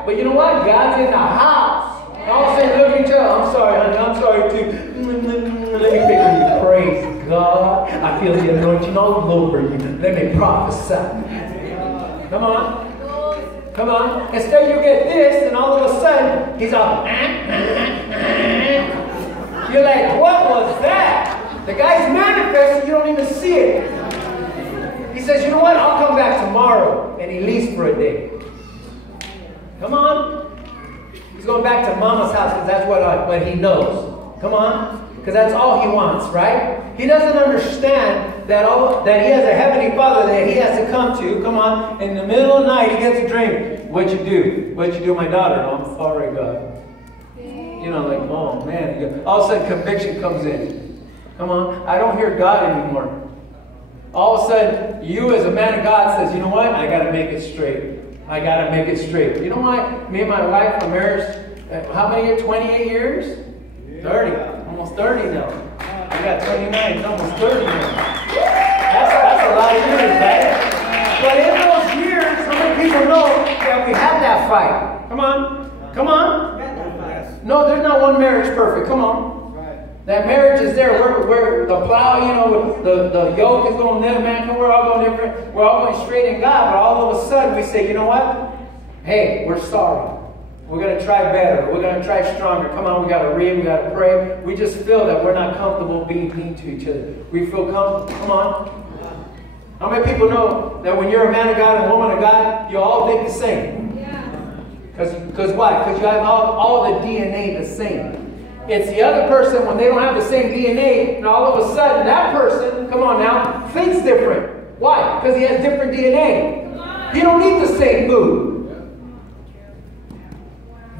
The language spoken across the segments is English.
right? But you know what? God's in the house. And all of a sudden, look at each other. I'm sorry, honey. I'm sorry, too. Let me pick on you. Praise God. I feel the anointing all over you. Let me prophesy. Come on. Come on. Instead you get this, and all of a sudden, he's all, You're like, what was that? The guy's manifesting, you don't even see it. He says, you know what? I'll come back tomorrow. And he leaves for a day. Come on. He's going back to mama's house because that's what he knows. Come on. Because that's all he wants, right? He doesn't understand that he has a heavenly Father that he has to come to. Come on. In the middle of the night, he gets a dream. What'd you do? What'd you do, my daughter? Oh, I'm sorry, God. You know, like, oh, man. All of a sudden, conviction comes in. Come on. I don't hear God anymore. All of a sudden, you as a man of God says, you know what? I got to make it straight. I got to make it straight. You know what? Me and my wife are married, how many years? 28 years? 30. Almost 30 now. I got 29. It's almost 30 now. That's a lot of years, right? But in those years, how many people know that we had that fight? Come on. Come on. No, there's not one marriage perfect. Come on. That marriage is there. Where the plow, you know, the yoke is going there, man. We're all going different. We're all going straight in God. But all of a sudden we say, you know what? Hey, we're sorry. We're going to try better. We're going to try stronger. Come on, we got to read. We got to pray. We just feel that we're not comfortable being mean to each other. We feel comfortable. Come on. How many people know that when you're a man of God and a woman of God, you all think the same? Because why? Because you have all the DNA the same. It's the other person when they don't have the same DNA, and all of a sudden that person, come on now, thinks different. Why? Because he has different DNA. He don't eat the same food.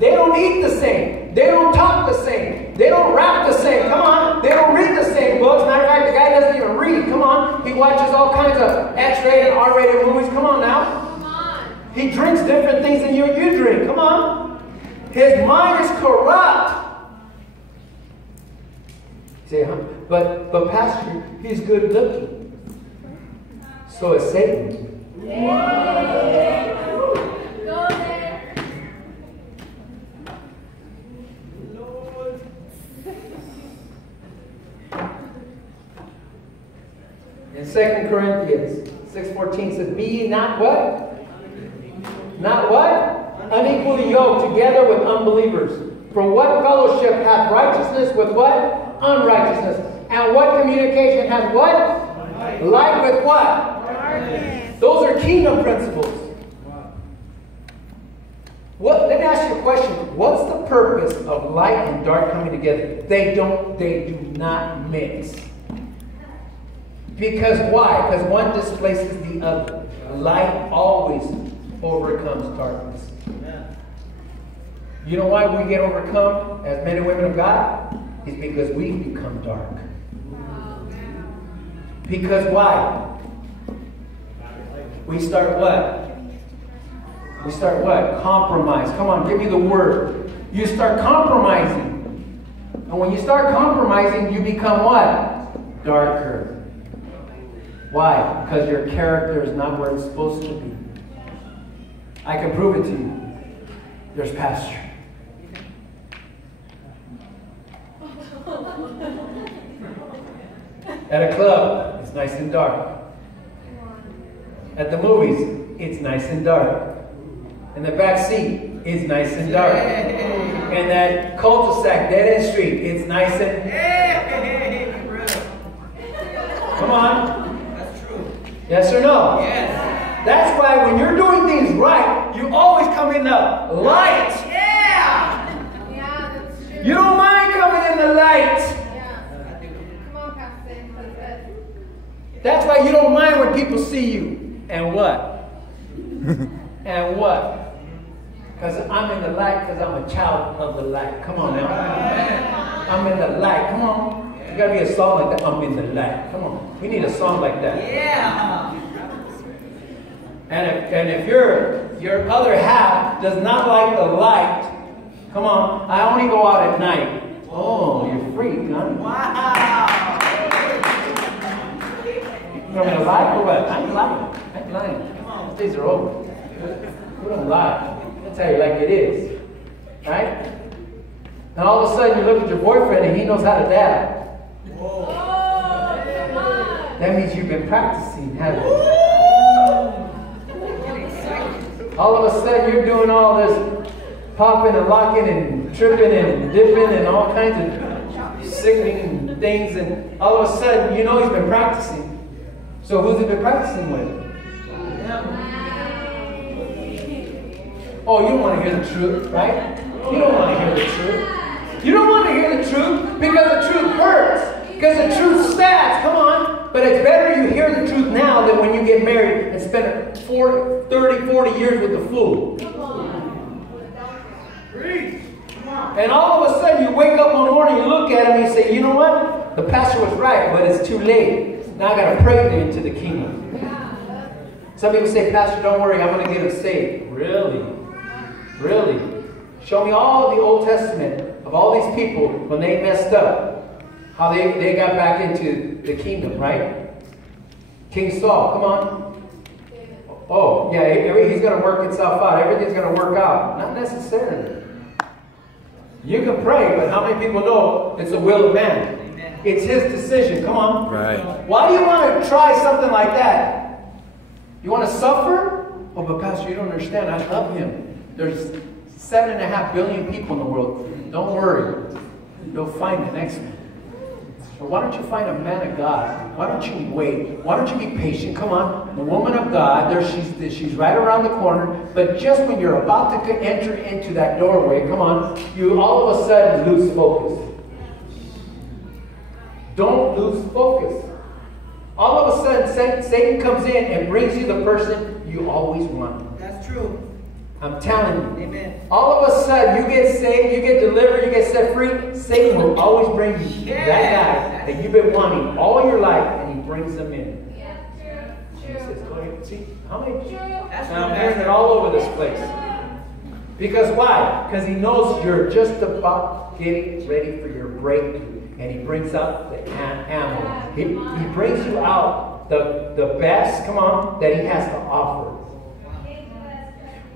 They don't eat the same. They don't talk the same. They don't rap the same. Come on. They don't read the same books. Matter of fact, the guy doesn't even read. Come on. He watches all kinds of X-rated and R-rated movies. Come on now. Come on. He drinks different things than you drink. Come on. His mind is corrupt. Say, huh? But Pastor, he's good looking. So is Satan. Yeah. Go there. Lord. In 2 Corinthians 6:14 says, be ye not what? Not what? Unequally yoked together with unbelievers. For what fellowship hath righteousness with what? Unrighteousness. And what communication has what? Light with what? Darkness. Those are kingdom principles. Let me ask you a question. What's the purpose of light and dark coming together? They do not mix. Because why? Because one displaces the other. Light always overcomes darkness. You know why we get overcome as men and women of God? It's because we become dark. Because why? We start what? We start what? Compromise. Come on, give me the word. You start compromising. And when you start compromising, you become what? Darker. Why? Because your character is not where it's supposed to be. I can prove it to you. There's pasture. At a club, it's nice and dark. At the movies, it's nice and dark. In the back seat, it's nice and dark. In that cul-de-sac, dead end street, it's nice and... Come on. That's true. Yes or no? Yes. That's why when you're doing things right, you always come in the light. Yeah. Yeah, that's true. You don't mind coming in the light. That's why you don't mind when people see you. And what? And what? Because I'm in the light because I'm a child of the light. Come on now. I'm in the light. Come on. There's got to be a song like that. I'm in the light. Come on. We need a song like that. Yeah. And if your other half does not like the light, come on. I only go out at night. Oh, you're free, huh? Wow. From the light or what? I ain't lying. I ain't lying. These days are over. We don't lie. I tell tell you like it is. Right? And all of a sudden you look at your boyfriend and he knows how to dab. That means you've been practicing, haven't you? All of a sudden you're doing all this popping and locking and tripping and dipping and all kinds of sickening things, and all of a sudden you know he's been practicing. So who's he been practicing with? Oh, you don't want to hear the truth, right? You don't want to hear the truth. You don't want to hear the truth because the truth hurts. Because the truth stabs. Come on. But it's better you hear the truth now than when you get married and spend 30, 40 years with the fool. And all of a sudden you wake up one morning, you look at him and you say, you know what? The pastor was right, but it's too late. Now I got to pray you into the kingdom. Some people say, Pastor, don't worry, I'm going to get him saved. Really? Really? Show me all the Old Testament of all these people when they messed up. How they got back into the kingdom, right? King Saul, come on. Oh, yeah, he's going to work itself out. Everything's going to work out. Not necessarily. You can pray, but how many people know it's the will of man? Amen. It's his decision. Come on. Right. Why do you want to try something like that? You want to suffer? Oh, but Pastor, you don't understand. I love him. There's 7.5 billion people in the world. Don't worry. You'll find the next one. So why don't you find a man of God? Why don't you wait? Why don't you be patient? Come on. The woman of God, she's right around the corner. But just when you're about to enter into that doorway, come on, you all of a sudden lose focus. Don't lose focus. All of a sudden, Satan comes in and brings you the person you always want. That's true. I'm telling you. Amen. All of a sudden, you get saved, you get delivered, you get set free. Satan will always bring you that guy that you've been wanting all your life, and he brings them in. Yeah, true. He says, go ahead. See, how many? That's I'm hearing it all over this place. Because why? Because he knows you're just about getting ready for your breakthrough. And he brings out the ammo. He brings you out the best, come on, that he has to offer.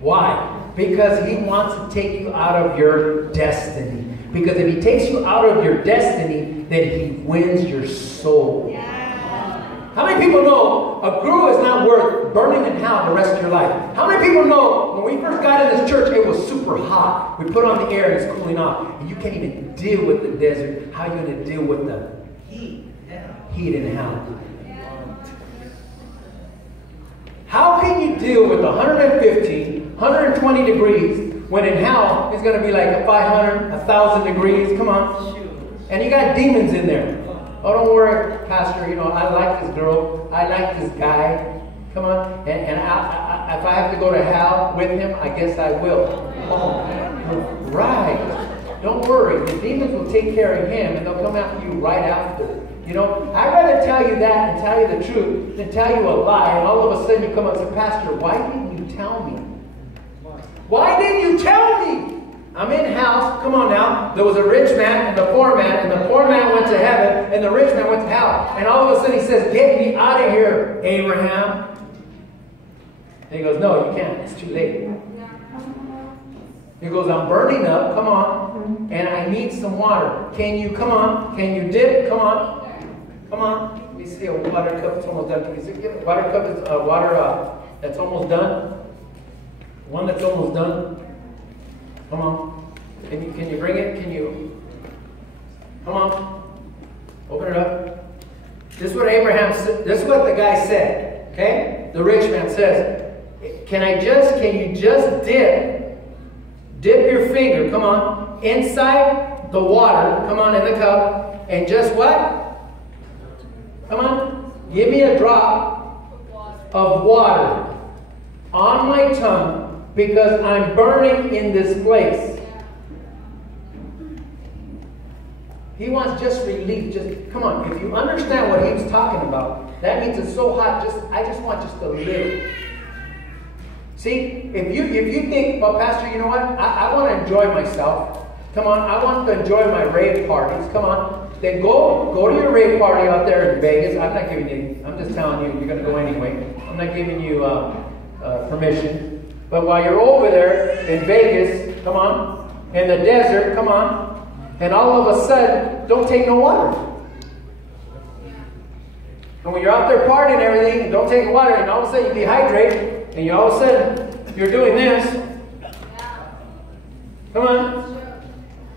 Why? Because he wants to take you out of your destiny. Because if he takes you out of your destiny, then he wins your soul. How many people know a guru is not worth burning in hell the rest of your life? How many people know when we first got in this church, it was super hot. We put on the air and it's cooling off. And you can't even deal with the desert. How are you going to deal with the heat in hell? How can you deal with 115, 120 degrees when in hell it's going to be like 500, 1,000 degrees? Come on. And you got demons in there. Oh, don't worry, Pastor. You know, I like this girl. I like this guy. Come on. And if I have to go to hell with him, I guess I will. Oh, right. Don't worry. The demons will take care of him, and they'll come after you right after. You know, I'd rather tell you that and tell you the truth than tell you a lie, and all of a sudden you come up and say, Pastor, why didn't you tell me? Why didn't you tell me? I'm in house. Come on now. There was a rich man and a poor man, and the poor man went to heaven, and the rich man went to hell. And all of a sudden he says, get me out of here, Abraham. And he goes, no, you can't. It's too late. He goes, I'm burning up. Come on. And I need some water. Can you, come on. Can you dip? Come on. Come on. Let me see a water cup. It's almost done. Can you see a water cup? Is water that's almost done. One that's almost done. Come on. Can you bring it? Can you? Come on. Open it up. This is what this is what the guy said. Okay? The rich man says, can you just dip your finger, come on, inside the water, come on, in the cup, and just what? Come on. Give me a drop of water on my tongue because I'm burning in this place. He wants just relief. Just come on. If you understand what he was talking about, that means it's so hot. I just want just a little. See, if you think, well, Pastor, you know what? I want to enjoy myself. Come on, I want to enjoy my rave parties. Come on. Then go to your rave party out there in Vegas. I'm not giving you, I'm just telling you, you're going to go anyway. I'm not giving you permission. But while you're over there in Vegas, come on, in the desert, come on, and all of a sudden, don't take no water. And when you're out there partying and everything, don't take water, and all of a sudden you dehydrate, and you all of a sudden, you're doing this. Come on.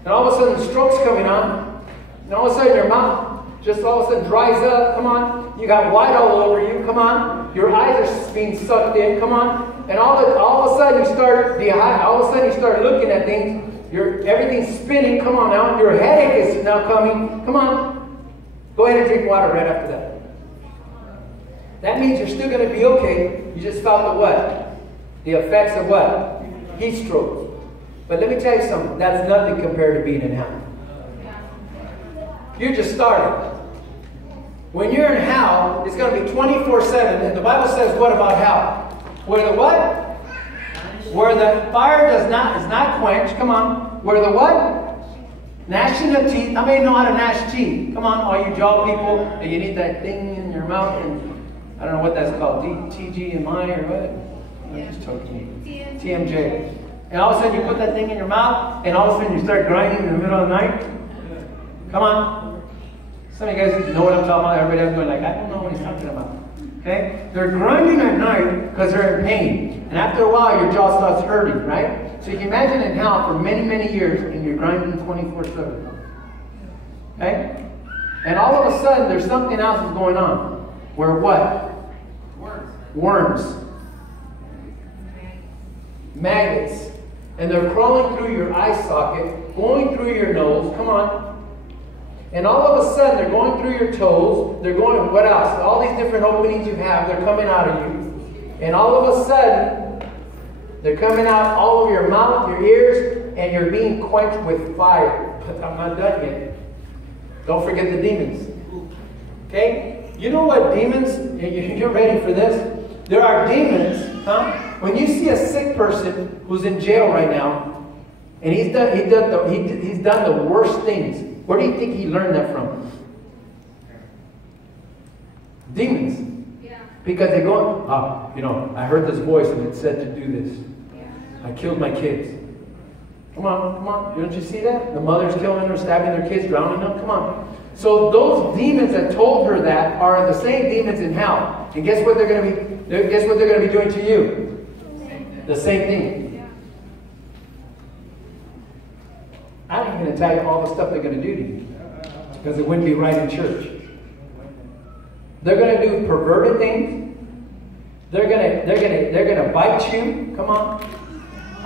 And all of a sudden, the stroke's coming on. And all of a sudden, your mouth just all of a sudden dries up. Come on. You got white all over you. Come on. Your eyes are being sucked in. Come on. And all of a sudden, you start looking at things. Everything's spinning. Come on now. Your headache is now coming. Come on. Go ahead and drink water right after that. That means you're still going to be okay. You just felt the what? The effects of what? Heat stroke. But let me tell you something. That's nothing compared to being in hell. You just started. When you're in hell, it's going to be 24/7. And the Bible says, what about hell? Where the what? Where the fire is not quenched. Come on. Where the what? Gnashing of teeth. How many know how to gnash teeth? Come on, all you jaw people. And you need that thing in your mouth. And I don't know what that's called. TGMI or what? I'm just talking. TMJ. And all of a sudden you put that thing in your mouth, and all of a sudden you start grinding in the middle of the night. Come on. Some of you guys know what I'm talking about. Everybody else going like, I don't know what he's talking about. Okay? They're grinding at night because they're in pain. And after a while, your jaw starts hurting, right? So you can imagine in hell for many, many years, and you're grinding 24/7. Okay? And all of a sudden, there's something else that's going on. Where what? Worms. Maggots. And they're crawling through your eye socket, going through your nose. Come on. And all of a sudden, they're going through your toes. They're going, what else? All these different openings you have, they're coming out of you. And all of a sudden, they're coming out all over your mouth, your ears, and you're being quenched with fire. But I'm not done yet. Don't forget the demons. Okay? You know what demons, you're ready for this? There are demons, huh? When you see a sick person who's in jail right now, and he's done the worst things, where do you think he learned that from? Demons. Yeah. Because they go, I heard this voice and it said to do this. Yeah. I killed my kids. Come on. Don't you see that? The mother's killing her, stabbing their kids, drowning them. Come on. So those demons that told her that are the same demons in hell. And guess what they're going to be? Guess what they're going to be doing to you? The same thing. I'm not going to tell you all the stuff they're going to do to you, because it wouldn't be right in church. They're going to do perverted things. They're going to bite you. Come on.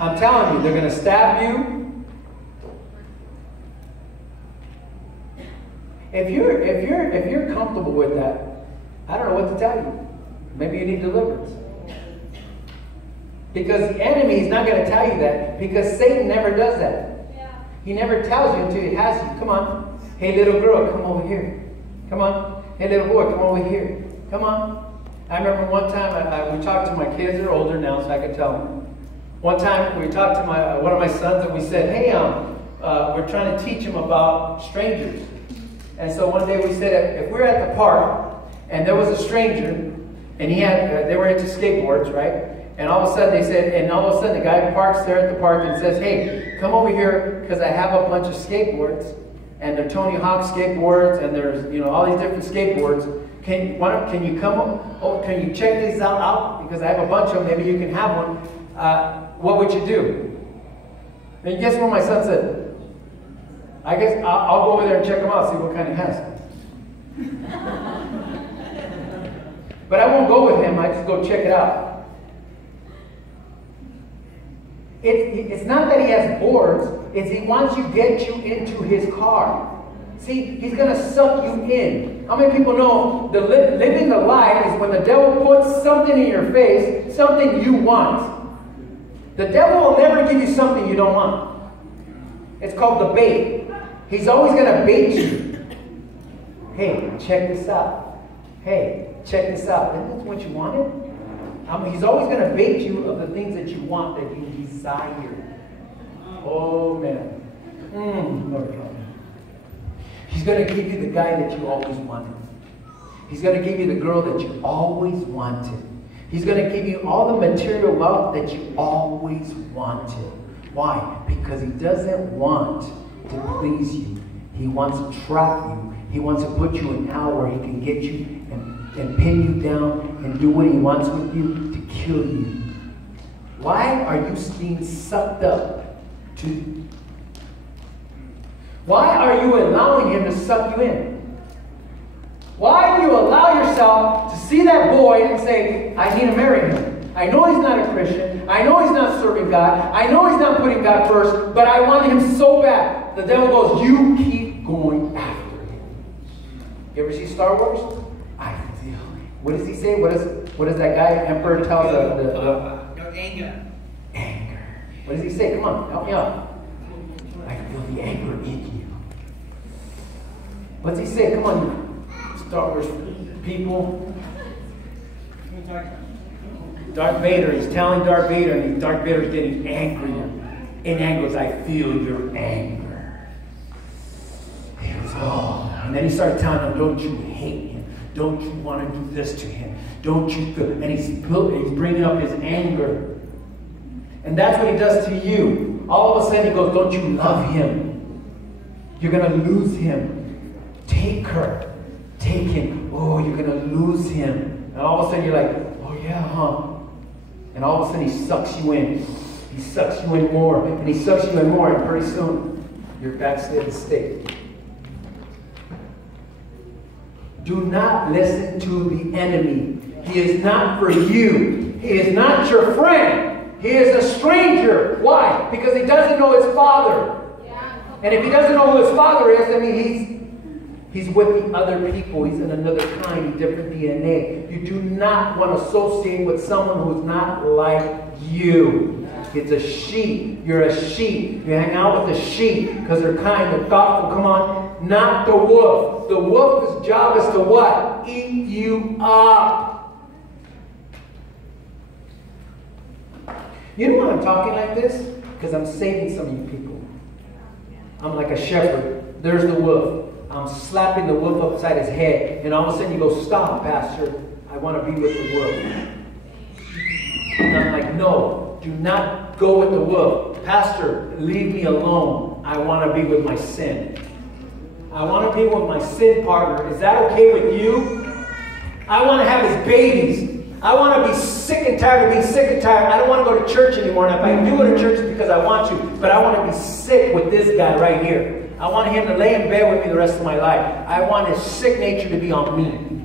I'm telling you, they're going to stab you. If you're comfortable with that, I don't know what to tell you. Maybe you need deliverance. Because the enemy is not going to tell you that, because Satan never does that. Yeah. He never tells you until he has you. Come on. Hey, little girl, come over here. Come on. Hey, little boy, come over here. Come on. I remember one time we talked to my kids. They're older now, so I can tell them. One time we talked to one of my sons, and we said, hey, we're trying to teach him about strangers. And so one day we said, if we're at the park, and there was a stranger, and they were into skateboards, right? And all of a sudden the guy parks there at the park and says, hey, come over here, because I have a bunch of skateboards, and they're Tony Hawk skateboards, and there's all these different skateboards. Can you come? Oh, can you check these out? Because I have a bunch of them. Maybe you can have one. What would you do? And guess what my son said? I guess I'll go over there and check them out, see what kind he has. But I won't go with him. I just go check it out. It's not that he has boards. It's he wants you to get you into his car. See, he's going to suck you in. How many people know living the lie is when the devil puts something in your face, something you want. The devil will never give you something you don't want. It's called the bait. He's always going to bait you. Hey, check this out. Hey, check this out. Isn't this what you wanted? He's always going to bait you of the things that you want, that you desire. Oh, man. Lord. He's going to give you the guy that you always wanted. He's going to give you the girl that you always wanted. He's going to give you all the material wealth that you always wanted. Why? Because he doesn't want to please you. He wants to trap you. He wants to put you in hell where he can get you and pin you down and do what he wants with you to kill you. Why are you being sucked up to? Why are you allowing him to suck you in? Why do you allow yourself to see that boy and say, I need to marry him? I know he's not a Christian. I know he's not serving God. I know he's not putting God first, but I want him so bad. The devil goes, you keep going after him. You ever see Star Wars? I feel. What does he say? What does that guy, Emperor, tell the anger. Anger. What does he say? Come on, help me out. I feel the anger in you. What's he say? Come on, Star Wars people. Darth Vader, he's telling Darth Vader, and Darth Vader's getting angrier. In anger, I feel your anger. He was, and then he started telling him, don't you hate him? Don't you want to do this to him? Don't you feel? And he's bringing up his anger. And that's what he does to you. All of a sudden he goes, don't you love him? You're going to lose him. Take her. Take him. Oh, you're going to lose him. And all of a sudden you're like, oh yeah, huh? And all of a sudden he sucks you in. He sucks you in more. And he sucks you in more. And pretty soon you're backslidden state. Do not listen to the enemy. He is not for you. He is not your friend. He is a stranger. Why? Because he doesn't know his father. And if he doesn't know who his father is, I mean, he's with the other people. He's in another kind, different DNA. You do not want to associate with someone who's not like you. It's a sheep. You're a sheep. You hang out with the sheep because they're kind, they're thoughtful. Come on. Not the wolf. The wolf's job is to what? Eat you up. You know why I'm talking like this? Because I'm saving some of you people. I'm like a shepherd. There's the wolf. I'm slapping the wolf upside his head. And all of a sudden you go, stop, Pastor. I want to be with the wolf. And I'm like, no, do not go with the wolf. Pastor, leave me alone. I want to be with my sin. I want to be with my sin partner. Is that okay with you? I want to have his babies. I want to be sick and tired of being sick and tired. I don't want to go to church anymore. And if I do go to church, it's because I want to. But I want to be sick with this guy right here. I want him to lay in bed with me the rest of my life. I want his sick nature to be on me.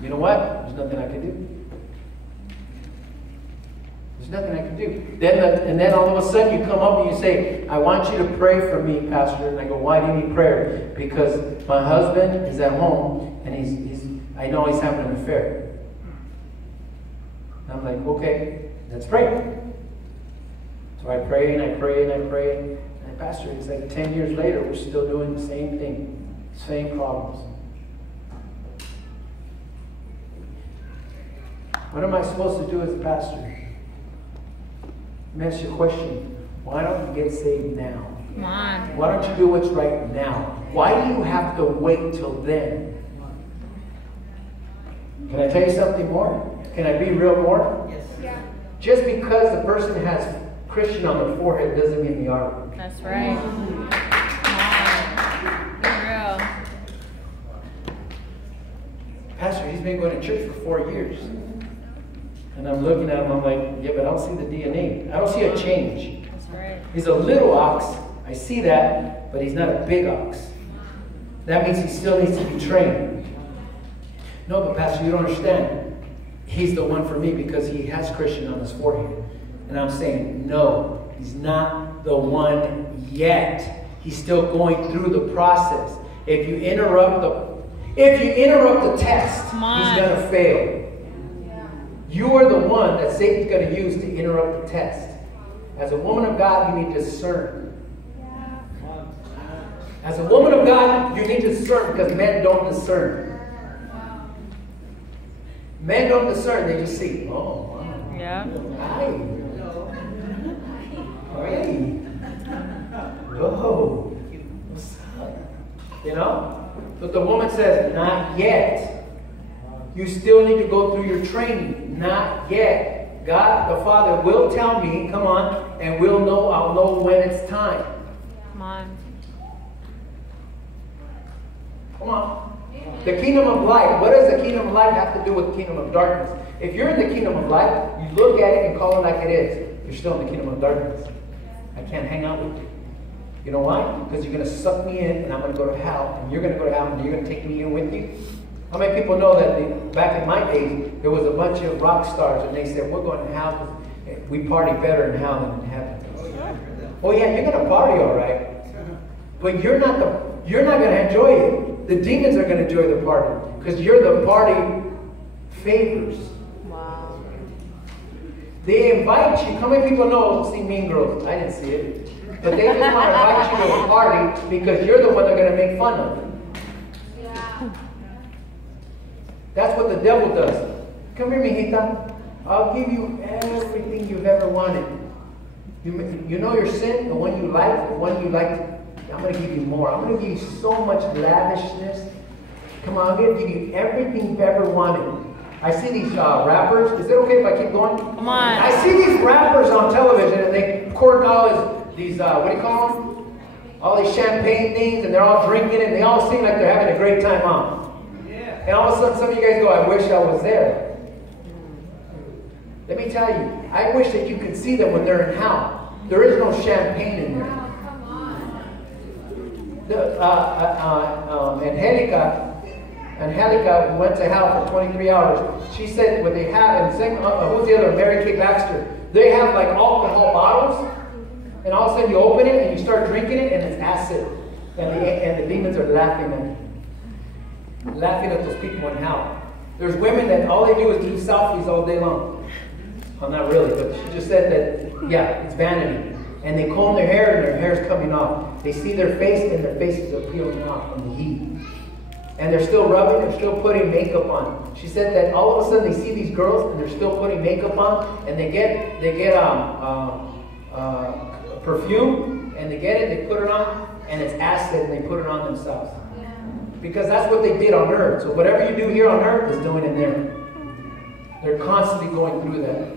You know what? There's nothing I can do. There's nothing I can do. And then all of a sudden you come up and you say, I want you to pray for me, Pastor. And I go, why do you need prayer? Because my husband is at home and I know he's having an affair. And I'm like, okay, let's pray. So I pray and I pray and I pray. And Pastor, it's like 10 years later, we're still doing the same thing. Same problems. What am I supposed to do as a pastor? Let me ask you a question. Why don't you get saved now? Come on. Why don't you do what's right now? Why do you have to wait till then? Can I tell you something more? Can I be real more? Yes. Yeah. Just because the person has Christian on their forehead doesn't mean they are. That's right. Come on. Be real. Pastor, he's been going to church for 4 years. And I'm looking at him, I'm like, yeah, but I don't see the DNA. I don't see a change. That's right. He's a little ox. I see that, but he's not a big ox. That means he still needs to be trained. No, but Pastor, you don't understand. He's the one for me because he has Christian on his forehead. And I'm saying, no, he's not the one yet. He's still going through the process. If you interrupt the test, he's going to fail. You are the one that Satan's going to use to interrupt the test. As a woman of God, you need to discern. As a woman of God, you need to discern because men don't discern. Men don't discern, they just see. Oh, wow. Yeah. Hi. Hey. Whoa. What's up? You know? But the woman says, not yet. You still need to go through your training. Not yet. God, the Father, will tell me, come on, and I'll know when it's time. Come on. Come on. The kingdom of light. What does the kingdom of light have to do with the kingdom of darkness? If you're in the kingdom of light, you look at it and call it like it is. You're still in the kingdom of darkness. I can't hang out with you. You know why? Because you're going to suck me in and I'm going to go to hell. And you're going to go to hell and you're going to take me in with you. How many people know that back in my days, there was a bunch of rock stars and they said, we're going to hell. We party better in hell than in heaven. Oh yeah, you're going to party all right. But you're not going to enjoy it. The demons are going to enjoy the party. Because you're the party favors. Wow. They invite you. How many people know see Mean Girls? I didn't see it. But they just want to invite you to a party because you're the one they're going to make fun of. Yeah. That's what the devil does. Come here, mijita. I'll give you everything you've ever wanted. You know your sin, the one you like, I'm going to give you more. I'm going to give you so much lavishness. Come on, I'm going to give you everything you've ever wanted. I see these rappers. Is it okay if I keep going? Come on. I see these rappers on television and they record all these what do you call them? All these champagne things, and they're all drinking and they all seem like they're having a great time on. Yeah. And all of a sudden some of you guys go, I wish I was there. Let me tell you, I wish that you could see them when they're in hell. There is no champagne in there. Angelica went to hell for 23 hours. She said what they have, and same, who's the other? Mary Kay Baxter. They have like alcohol bottles, and all of a sudden you open it and you start drinking it, and it's acid. And the demons are laughing at you. Laughing at those people in hell. There's women that all they do is do selfies all day long. Well, not really, but she just said that, yeah, it's vanity. And they comb their hair and their hair's coming off. They see their face and their faces are peeling off from the heat. And they're still rubbing, they're still putting makeup on. She said that all of a sudden they see these girls and they're still putting makeup on, and they get perfume, and they get it, they put it on, and it's acid, and they put it on themselves. Because that's what they did on earth. So whatever you do here on earth is doing in there. They're constantly going through that.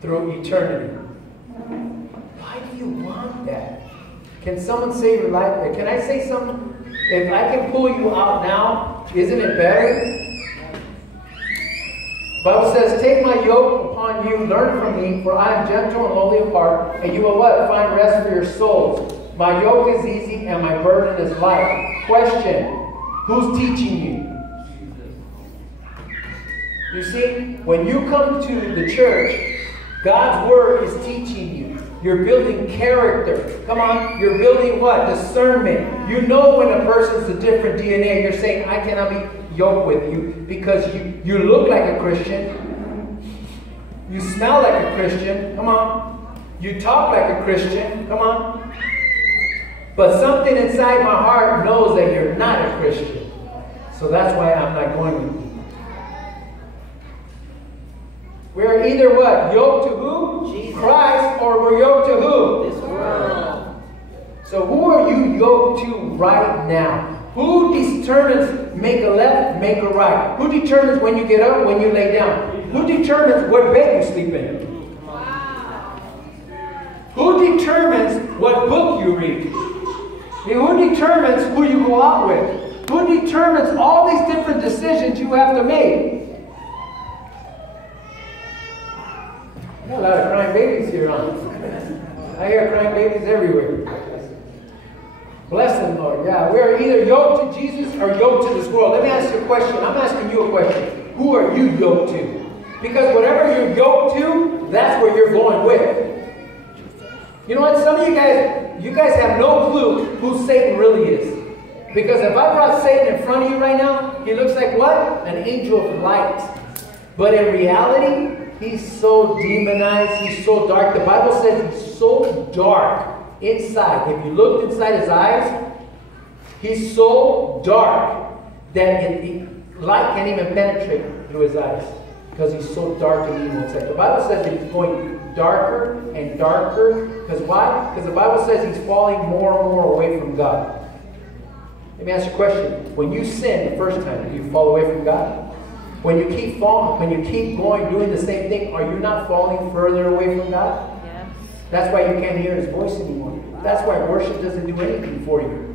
Through eternity. Why do you want that? Can someone save your life? Can I say something? If I can pull you out now, isn't it better? The Bible says, take my yoke upon you, learn from me, for I am gentle and lowly of heart, and you will what? Find rest for your souls. My yoke is easy and my burden is light. Question, who's teaching you? You see, when you come to the church, God's word is teaching you. You're building character. Come on, you're building what? Discernment. You know when a person's a different DNA. You're saying, I cannot be yoked with you because you look like a Christian. You smell like a Christian. Come on. You talk like a Christian. Come on. But something inside my heart knows that you're not a Christian. So that's why I'm not going with you. We're either what? Yoked to who? Jesus. Christ, or we're yoked to who? This world. So who are you yoked to right now? Who determines make a left, make a right? Who determines when you get up, when you lay down? Who determines what bed you sleep in? Wow. Who determines what book you read? Who determines who you go out with? Who determines all these different decisions you have to make? I got a lot of crying babies here on. I hear crying babies everywhere. Bless them, Lord. Yeah, we are either yoked to Jesus or yoked to this world. Let me ask you a question. I'm asking you a question. Who are you yoked to? Because whatever you're yoked to, that's where you're going with. You know what? Some of you guys have no clue who Satan really is. Because if I brought Satan in front of you right now, he looks like what? An angel of light. But in reality, he's so demonized, he's so dark. The Bible says he's so dark inside. If you looked inside his eyes, he's so dark that light can't even penetrate through his eyes. Because he's so dark and evil inside. The Bible says that he's going darker and darker. Because why? Because the Bible says he's falling more and more away from God. Let me ask you a question. When you sin the first time, do you fall away from God? When you keep going doing the same thing, are you not falling further away from God? Yes. That's why you can't hear His voice anymore. That's why worship doesn't do anything for you.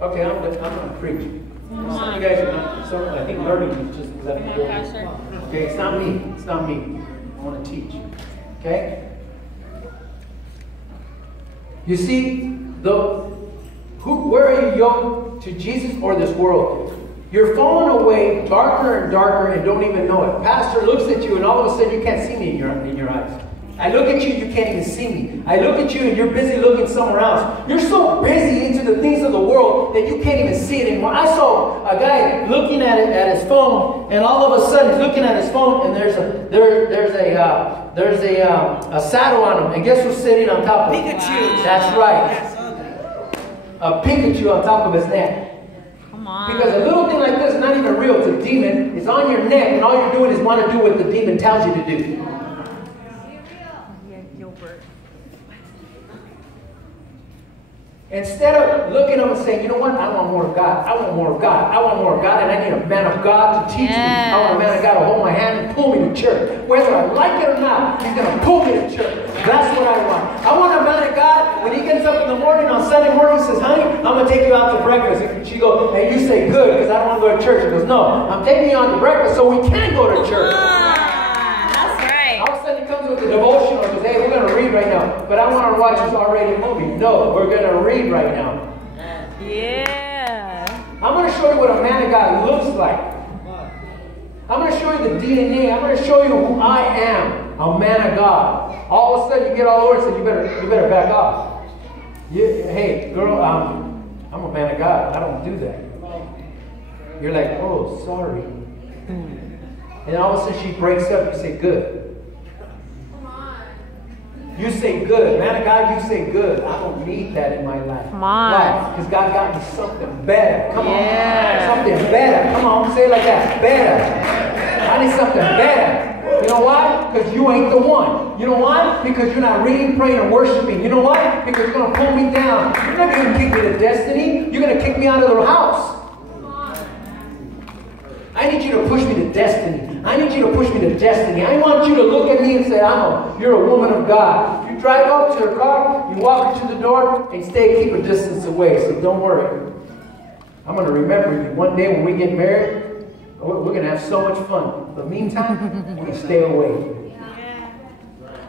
Okay, I'm going to preach. Some of you guys are not, I think learning is just left the door. Okay, it's not me. It's not me. I want to teach. Okay? You see, where are you yoked to Jesus or this world? You're falling away darker and darker and don't even know it. Pastor looks at you and all of a sudden you can't see me in your eyes. I look at you, you can't even see me. I look at you and you're busy looking somewhere else. You're so busy into the things of the world that you can't even see it anymore. I saw a guy looking at his phone, and all of a sudden he's looking at his phone, and there's a saddle on him. And guess who's sitting on top of him? Pikachu. That's right. A Pikachu on top of his neck. Because a little thing like this is not even real. It's a demon. It's on your neck, and all you're doing is want to do what the demon tells you to do. Instead of looking up and saying, you know what, I want more of God. I want more of God. I want more of God, and I need a man of God to teach me. I want a man of God to hold my hand and pull me to church. Whether I like it or not, he's going to pull me to church. That's what I want. I want a man of God, when he gets up in the morning, on Sunday morning, he says, honey, I'm going to take you out to breakfast. And she goes, and you say, good, because I don't want to go to church. He goes, no, I'm taking you out to breakfast so we can go to church. With the devotional, because hey, we're going to read right now, but I want to watch this R-rated movie. No, we're going to read right now. Yeah. I'm going to show you what a man of God looks like. I'm going to show you the DNA. I'm going to show you who I am, a man of God. All of a sudden, you get all over and say, you better back off. Hey, girl, I'm a man of God. I don't do that. You're like, oh, sorry. And all of a sudden, she breaks up. You say, good. You say good. Man of God, you say good. I don't need that in my life. Come on. Why? Because God got me something better. Come on. Something better. Come on. Say it like that. Better. I need something better. You know why? Because you ain't the one. You know why? Because you're not reading, praying, and worshiping. You know why? Because you're going to pull me down. You're not going to kick me to destiny. You're going to kick me out of the house. I need you to push me to destiny. I need you to push me to destiny. I want you to look at me and say, you're a woman of God. You drive up to her car, you walk her to the door, and keep a distance away. So don't worry. I'm going to remember you. One day when we get married, we're going to have so much fun. But meantime, we're going to stay away.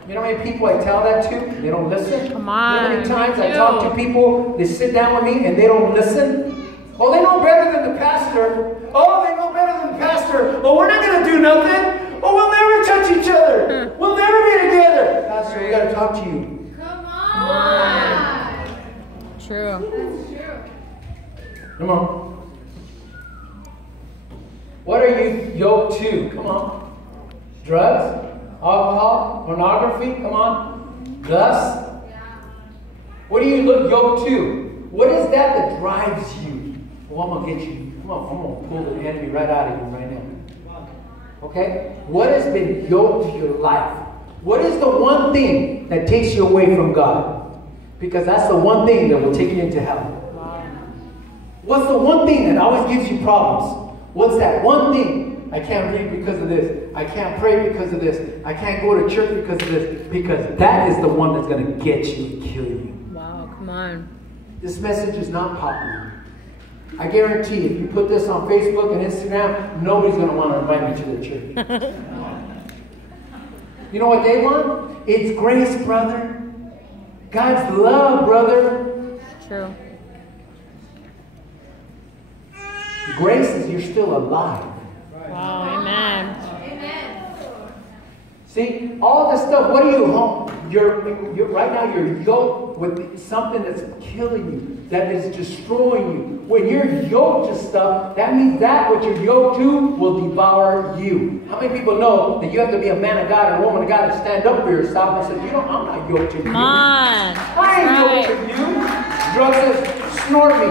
You know how many people I tell that to? They don't listen. Come on. You know how many times I talk to people, they sit down with me, and they don't listen? Oh, they know better than the pastor. Oh, they know better than the pastor. Oh, we're not going to do nothing. Oh, we'll never touch each other. We'll never be together. Pastor, we got to talk to you. Come on. True. That's true. Come on. What are you yoked to? Come on. Drugs? Alcohol? Pornography? Come on. Lust? What are you yoked to? What is that drives you? Well, I'm going to get you. I'm going to pull the enemy right out of you right now. Okay? What has been yoked to your life? What is the one thing that takes you away from God? Because that's the one thing that will take you into hell. What's the one thing that always gives you problems? What's that one thing? I can't read because of this. I can't pray because of this. I can't go to church because of this. Because that is the one that's going to get you and kill you. Wow, come on. This message is not popular. I guarantee if you put this on Facebook and Instagram, nobody's going to want to invite me to their church. You know what they want? It's grace, brother. God's love, brother. True. Grace is you're still alive. Wow, amen. See, all this stuff, what are you home? You're right now you're yoked with something that's killing you, that is destroying you. When you're yoked to stuff, that means that what you're yoked to will devour you. How many people know that you have to be a man of God and a woman of God and stand up for yourself and say, you know, I'm not yoked to you. Come on. I ain't yoked to you. Drug says, snort me.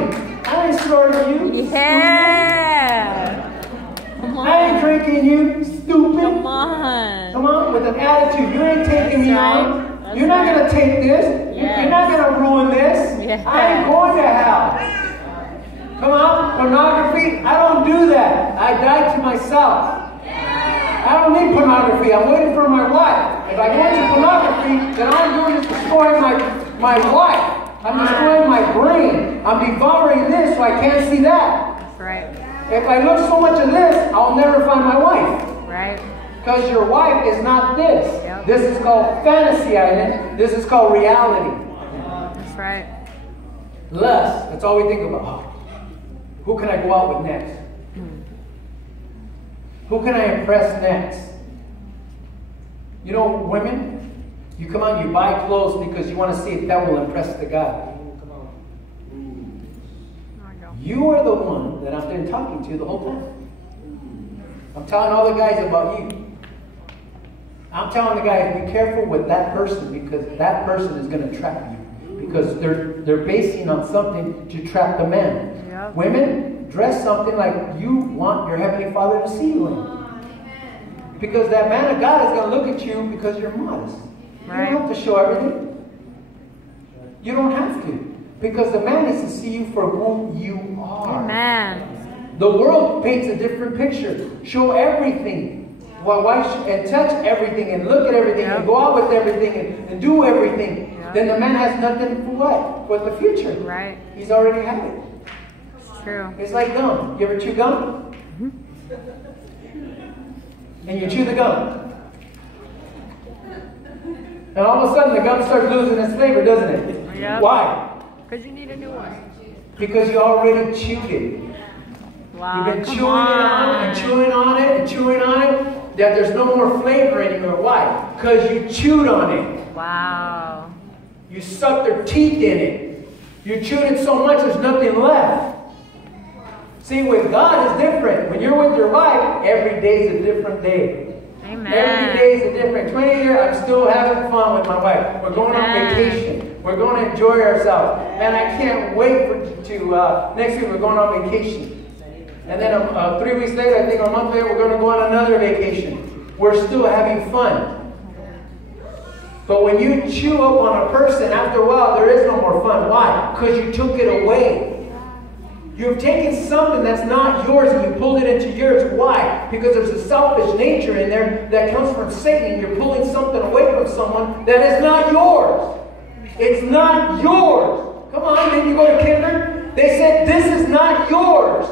I ain't snorting you. Yeah. Come on. I ain't drinking you, stupid. Come on. Come on, with an attitude. You ain't taking me on. You're not going to take this. Yes. You're not going to ruin this. Yes. I ain't going to hell. Come on, pornography, I don't do that. I died to myself. I don't need pornography. I'm waiting for my wife. If I go into pornography, then all I'm doing is destroying my wife. I'm destroying my brain. I'm devouring this so I can't see that. That's right. If I look so much of this, I'll never find my wife. Right. Because your wife is not this. Yep. This is called fantasy island. This is called reality. That's right. Lust. That's all we think about. Oh, who can I go out with next? Who can I impress next? You know, women, you come out and you buy clothes because you want to see if that will impress the guy. You are the one that I've been talking to the whole time. I'm telling all the guys about you. I'm telling the guys, be careful with that person because that person is going to trap you. Because they're basing on something to trap the man. Yep. Women, dress something like you want your Heavenly Father to see you in. Because that man of God is going to look at you because you're modest. You Right. don't have to show everything. You don't have to. Because the man needs to see you for who you are. Amen. The world paints a different picture. Show everything. And touch everything and look at everything and go out with everything and do everything. Yep. Then the man has nothing for what? For the future. Right. He's already had it. It's true. It's like gum. You ever chew gum? And you chew the gum. And all of a sudden the gum starts losing its flavor, doesn't it? Yep. Why? Because you need a new one. Because you already chewed it. Wow. You've been come chewing it on and chewing on it and chewing on it, that there's no more flavor anymore. Why? Because you chewed on it. Wow. You sucked their teeth in it. You chewed it so much there's nothing left. See, with God is different. When you're with your wife, every day is a different day. Amen. Every day is a different. 20 years, I'm still having fun with my wife. We're going on vacation. We're going to enjoy ourselves. And I can't wait to next week we're going on vacation. And then 3 weeks later, I think a month later, we're going to go on another vacation. We're still having fun. But when you chew up on a person, after a while, there is no more fun. Why? Because you took it away. You've taken something that's not yours and you pulled it into yours. Why? Because there's a selfish nature in there that comes from Satan. You're pulling something away from someone that is not yours. It's not yours. Come on, didn't you go to kindergarten? They said, this is not yours.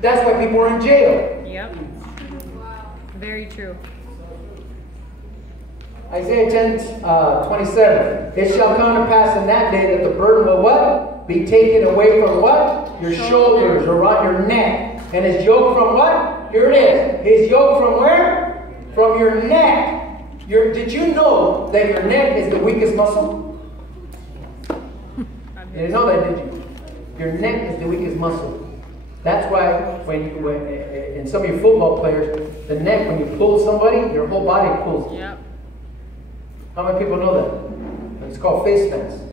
That's why people are in jail. Yep. Very true. Isaiah 10:27. It shall come to pass in that day that the burden will what? Be taken away from what? Your shoulders or on your neck. And his yoke from what? Here it is. His yoke from where? From your neck. Did you know that your neck is the weakest muscle? You didn't know that, did you? Your neck is the weakest muscle. That's why when in some of your football players, the neck, when you pull somebody, your whole body pulls. Yep. How many people know that? It's called face fence.